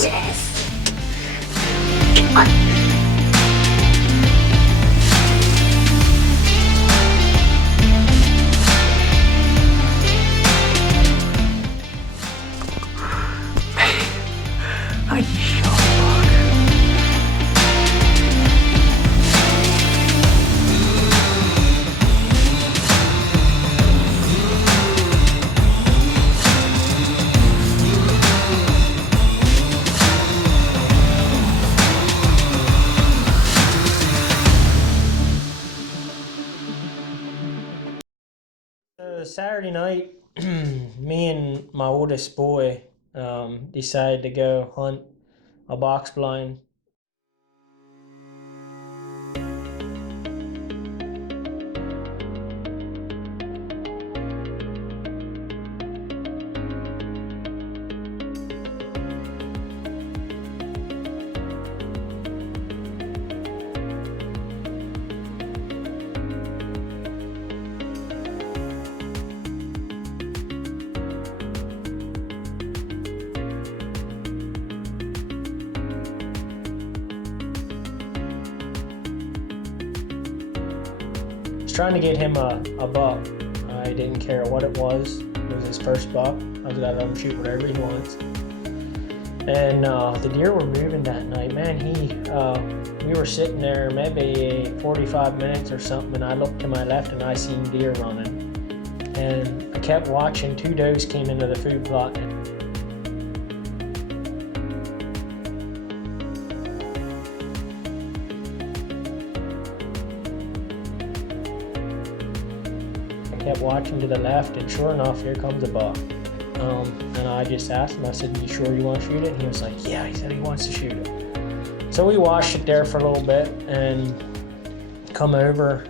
Yes. Come on. I Saturday night, me and my oldest boy decided to go hunt a box blind. Trying to get him a buck. I didn't care what it was. It was his first buck. I was gonna let him shoot whatever he wants. And the deer were moving that night. Man, we were sitting there maybe 45 minutes or something, and I looked to my left and I seen deer running. And I kept watching. 2 does came into the food plot. Kept watching to the left, and sure enough, here comes a buck. And I just asked him, I said, "You sure you want to shoot it?" And he was like, "Yeah," he said he wants to shoot it. So we watched it there for a little bit and come over,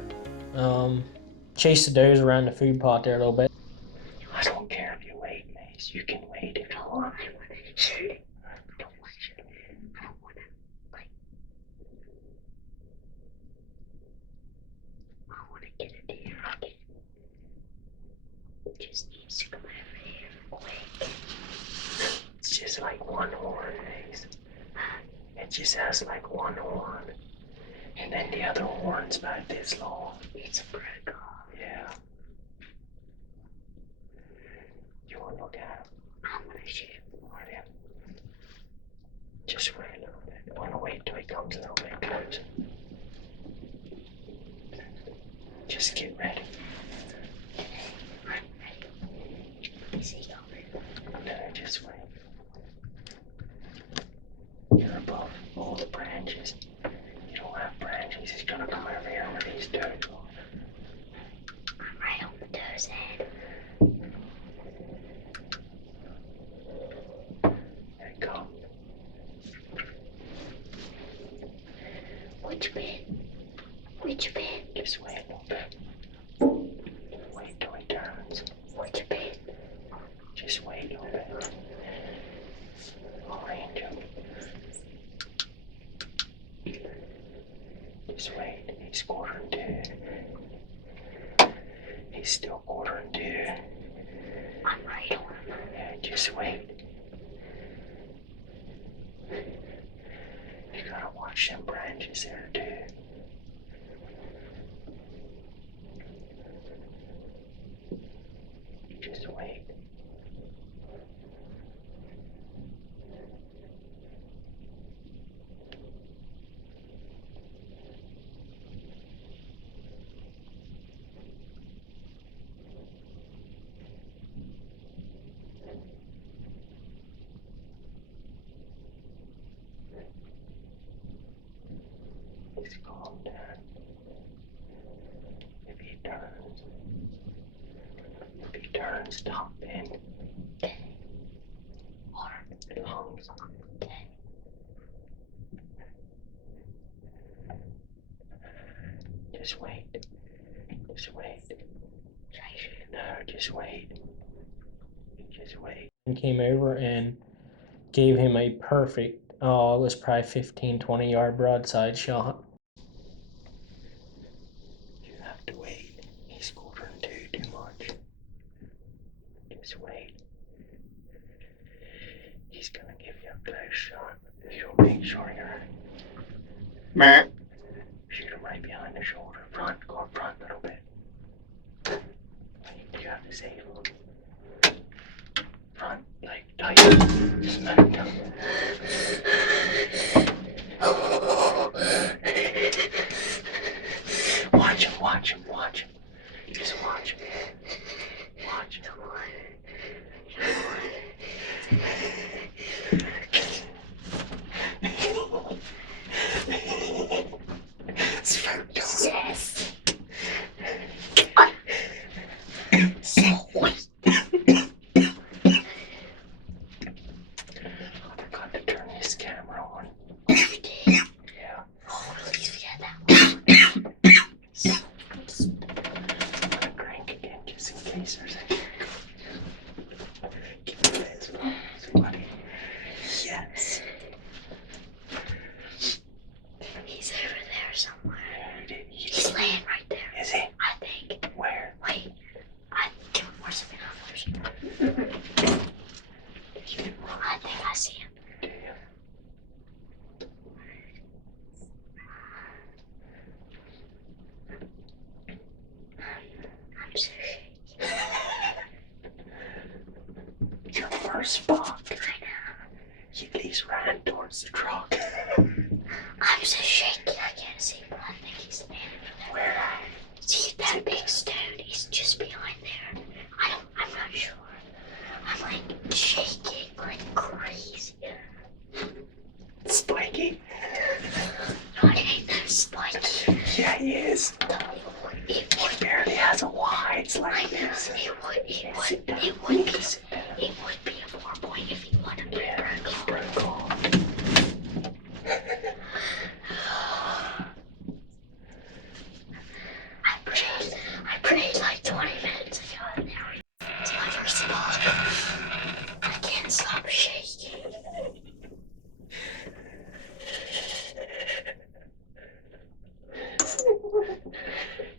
chase the does around the food plot there a little bit. I don't care if you wait, Mace. You can wait if you want. I want to shoot it. I don't want to shoot it. I don't want to, like, I want to get a deer. Just needs to come over here quick. It's just like one horn, Mace. It just has like one horn. And then the other horn's about this long. It's a break off. Yeah. You want to look at him? I'm going to shoot him. Are you? Just wait a little bit. I want to wait till he comes a little bit closer. Just get ready. Is he coming? No, just wait. You're above all the branches. You don't have branches. He's gonna come over here with these does. I'm right on the does head. There you go. Which bit? Which bit? Just wait a little bit. Wait till he turns. Which bit? Just wait a little bit. I'll range him. Just wait. He's quartering two. He's still quartering two. I'm right on him. Yeah, just wait. You gotta watch them branches there, too. Just wait. He's calmed down. If he turns, top in. Hard lungs. Just wait. Just wait. No, just wait. Just wait. And came over and gave him a perfect, it was probably 15, 20 yard broadside shot. You have to wait. He's quartering too much. Just wait. He's gonna give you a close shot. You'll make sure you're ready. Shoot him right behind the shoulder. Front, go up front a little bit. You have to save him. Front, like tight. Just let him go. Watch him, watch him, watch him. Just watch him. Watch him. Yes. I forgot to turn this camera on. Yeah. Oh, Please forget that. I'm gonna crank again just in case there's any. Keep your hands up, somebody. Yes. He's over there somewhere. He's laying right there. Is he? I think. Where? Wait. Where's the binoculars? I think I see him. Do you? I'm so shaky. Your first buck. I know. He at least ran towards the truck. I'm so shaky I can't see, but I think he's standing over there. Where at? See that big stone? He's just behind there. I'm not sure. I'm like shaking like crazy. Spiky? No, it ain't that spiky. Yeah, he is. He barely has a wide. It's like this. It would be a 4-point if he wanted to. Yeah, he broke off. I prayed like 20 minutes ago and now it's my first of all. I can't stop shaking.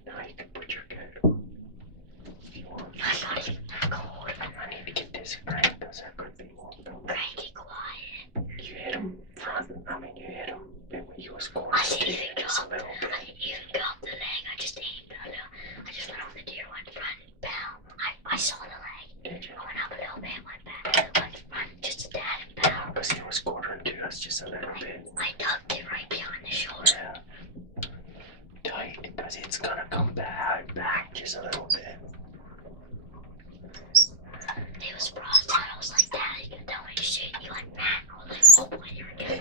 Now you can put your coat on. If you want. I'm not even that cold. I need to get this cranked because there could be more coming. Crank it quiet. You hit him front. You hit him. He was scoring. I didn't even go just a up. little bit. I didn't even go up the leg. I just aimed a little. I just went on the deer, went front, and bow. I saw the leg. Did you? I went up a little bit, went back, went front, just a tad, and bow. Because he was quartering to us just a little bit. I tucked it right behind the shoulder. Yeah. Tight, because it's gonna come back just a little bit. It was frost. I was like, Dad, you can tell me to shoot. You went back. I was like, oh, boy, here we go.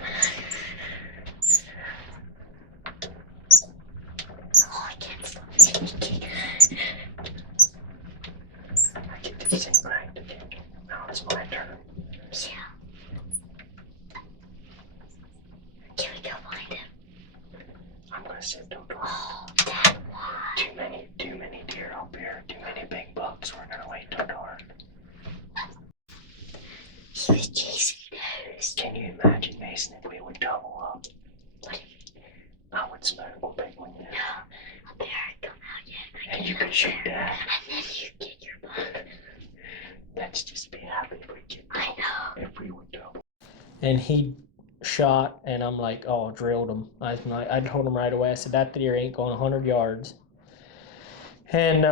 Oh, I can't stop shaking. I get this thing cranked again. Now it's my turn. Yeah. Can we go find him? I'm gonna sit down. Oh, Dad, why? Too many deer up here. Too many big bucks. We're gonna wait till dark. He was chasing those. Can you imagine, Mason, if we would double up? What? I would smoke a big one. No, a bear had come out yet. And you could shoot that. And then you get your buck. Let's just be happy if we get I know. if we would double. And he shot, and I'm like, oh, drilled him. I told him right away. I said, that deer ain't going 100 yards. And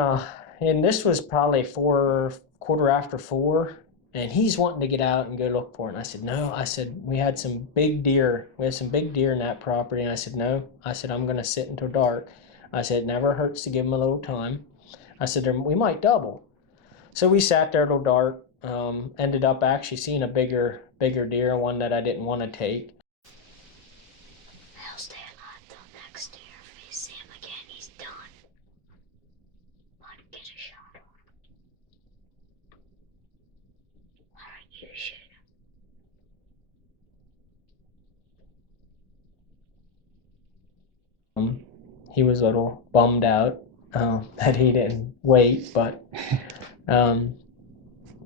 this was probably 4:15, and he's wanting to get out and go look for it. And I said, no. I said, we had some big deer. We had some big deer in that property. And I said, no. I said, I'm going to sit until dark. I said, it never hurts to give him a little time. I said, we might double. So we sat there till dark. Ended up actually seeing a bigger deer, one that I didn't want to take. I'll stay alive till next year. If we see him again, he's done. Let him get a shot on him. Alright, you shoot him. He was a little bummed out that he didn't wait, but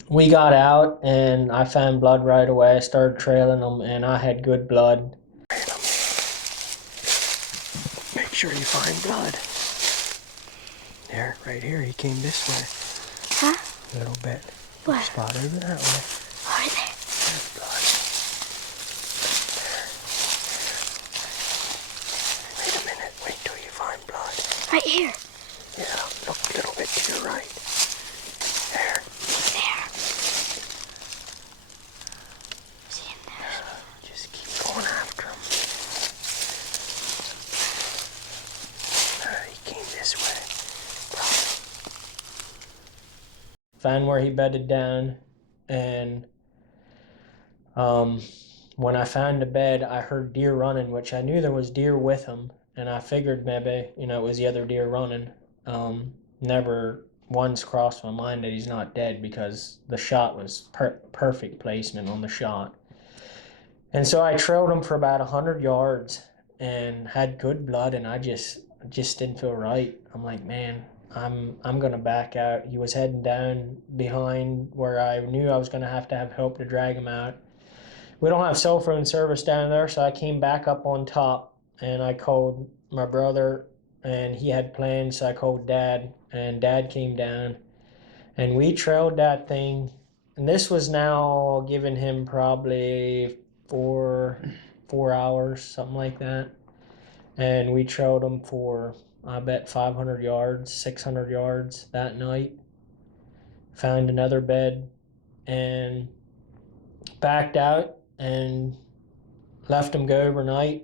we got out and I found blood right away. I started trailing them and I had good blood. Make sure you find blood. There, right here, he came this way. Huh? A little bit. Where? Spot over that way. Are there? There's blood. found where he bedded down, and when I found the bed, I heard deer running, which I knew there was deer with him, and I figured maybe, it was the other deer running. Never once crossed my mind that he's not dead, because the shot was perfect placement on the shot. And so I trailed him for about 100 yards and had good blood, and I just didn't feel right. I'm like, man, I'm gonna back out. He was heading down behind where I knew I was gonna have to have help to drag him out. We don't have cell phone service down there, so I came back up on top and I called my brother, and he had plans, so I called Dad, and Dad came down and we trailed that thing. And this was now giving him probably 4 hours, something like that. And we trailed him for, I bet, 500 yards, 600 yards that night. Found another bed and backed out and left him go overnight.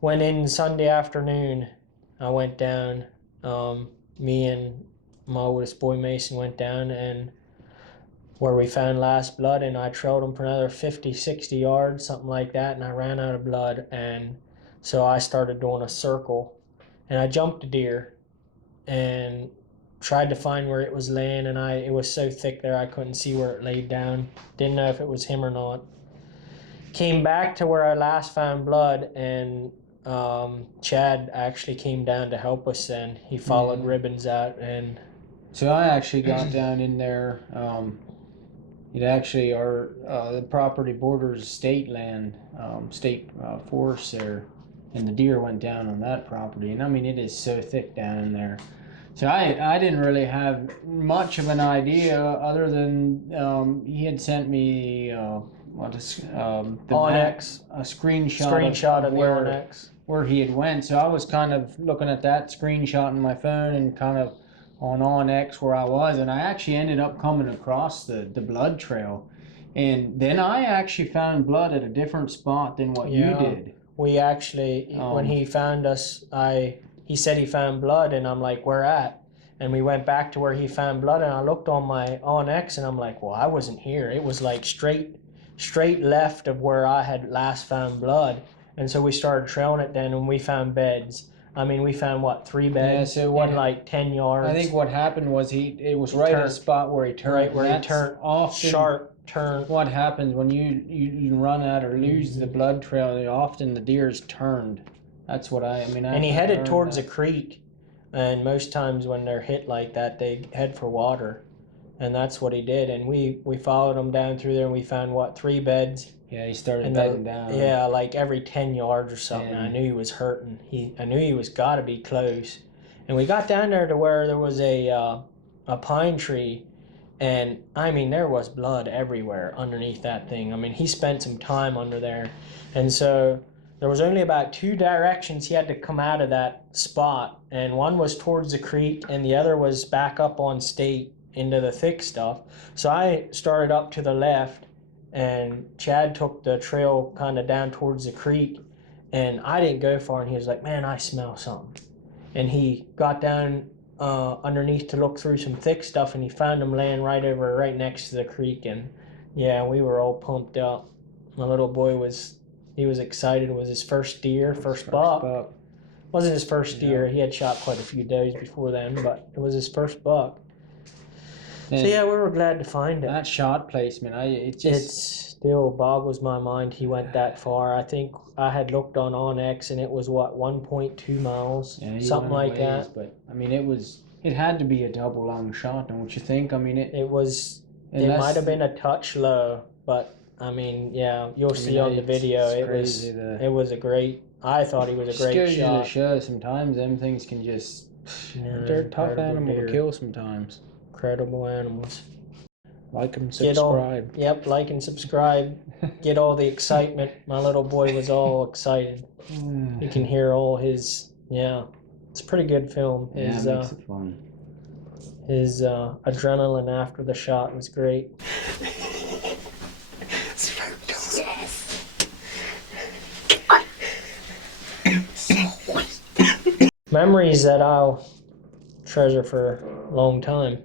Went in Sunday afternoon. I went down. Me and my oldest boy Mason went down, and where we found last blood, and I trailed him for another 50, 60 yards, something like that, and I ran out of blood. And so I started doing a circle, and I jumped a deer and tried to find where it was laying, and it was so thick there I couldn't see where it laid down. Didn't know if it was him or not. Came back to where I last found blood, and Chad actually came down to help us then. He followed Ribbons out, and so I actually got down in there. It actually the property borders state land, state forest there, and the deer went down on that property. And I mean, it is so thick down in there. So I didn't really have much of an idea, other than he had sent me the Onyx, a screenshot of the Onyx. where he had went. So I was kind of looking at that screenshot on my phone and kind of on Onyx where I was, and I actually ended up coming across the blood trail. And then I actually found blood at a different spot than what you did. We actually, when he found us, he said he found blood, and I'm like, where at? And we went back to where he found blood, and I looked on my Onyx, and I'm like, well, I wasn't here. It was like straight left of where I had last found blood. And so we started trailing it then, and we found beds. I mean, we found, 3 beds in like 10 yards. I think what happened was it was right at a spot where he turned. Right where he turned, often sharp turn. What happens when you run out or lose the blood trail, often the deer's turned. That's what I mean. And he headed towards a creek, and most times when they're hit like that, they head for water. And that's what he did. And we followed him down through there, and we found, 3 beds. Yeah, he started bedding down. Yeah, like every 10 yards or something. I knew he was hurting. I knew he was got to be close. And we got down there to where there was a pine tree, and I mean, there was blood everywhere underneath that thing. I mean, he spent some time under there. And so there was only about 2 directions he had to come out of that spot, and one was towards the creek, and the other was back up on state into the thick stuff. So I started up to the left, and Chad took the trail kind of down towards the creek, and I didn't go far, and he was like, man, I smell something. And he got down underneath to look through some thick stuff, and he found them laying right next to the creek. And yeah, we were all pumped up. My little boy was excited. It was his first deer, first buck. Wasn't his first deer. He had shot quite a few days before then, but it was his first buck. And so yeah, we were glad to find it. That shot placement, it still boggles my mind he went that far. I think I had looked on Onyx, and it was 1.2 miles, something like that. But I mean, it had to be a double long shot, don't you think? I mean, it might have been a touch low, but I mean, yeah, you'll see on the video. It was a great. I thought he was a great shot. Just goes to show sometimes them things can just. They're a tough animal to kill sometimes. Incredible animals. Like and subscribe. Like and subscribe. Get all the excitement. My little boy was all excited. You can hear all his. Yeah, it's a pretty good film. It makes it fun. His adrenaline after the shot was great. Memories that I'll treasure for a long time.